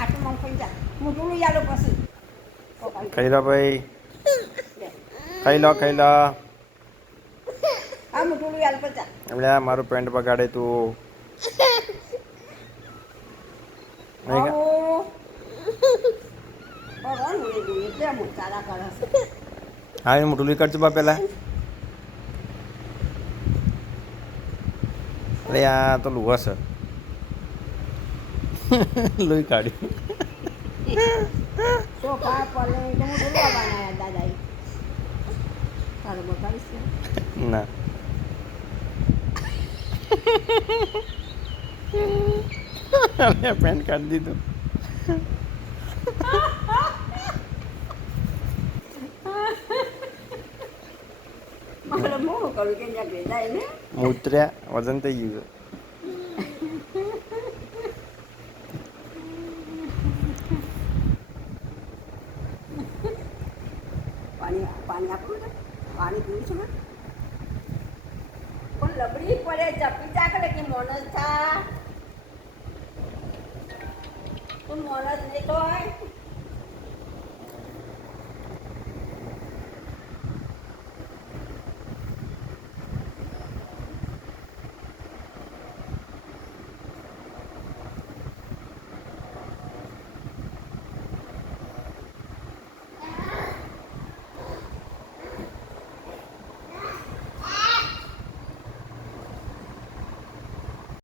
આટલું મગફળી જા મોટું લઈ આલો પછી ખાઈ લો ભાઈ, ખાઈ લો ખાઈ લો. હા મોટું લઈ આલો પછી જા એટલે મારું પેન્ટ બગાડે તું. નહીં કા? આવો ભગવાન બોલે બોલે એટલે આમ ચાલા કરે છે હા એ મોટું લીકડ છું બા પેલા. અરે આ તો લુવા છે. લોહી કાઢ્યું. સોફા પલંગ તો મોટું લેવા બનાવ્યા દાદાએ તારે બગાડીશ ને ના. અરે પેન્ટ કાઢી દીધું. મારે મોં કરું કે જ્યાં ભેદાય ને મૂત્ર્યા વજન થઈ ગયું. પાણી પાણી આપું ને પાણી પીવું છું ને પણ લબડી પડે ચપી ચાકડે કે મોનસ થા તું મોનસ નહીં હોય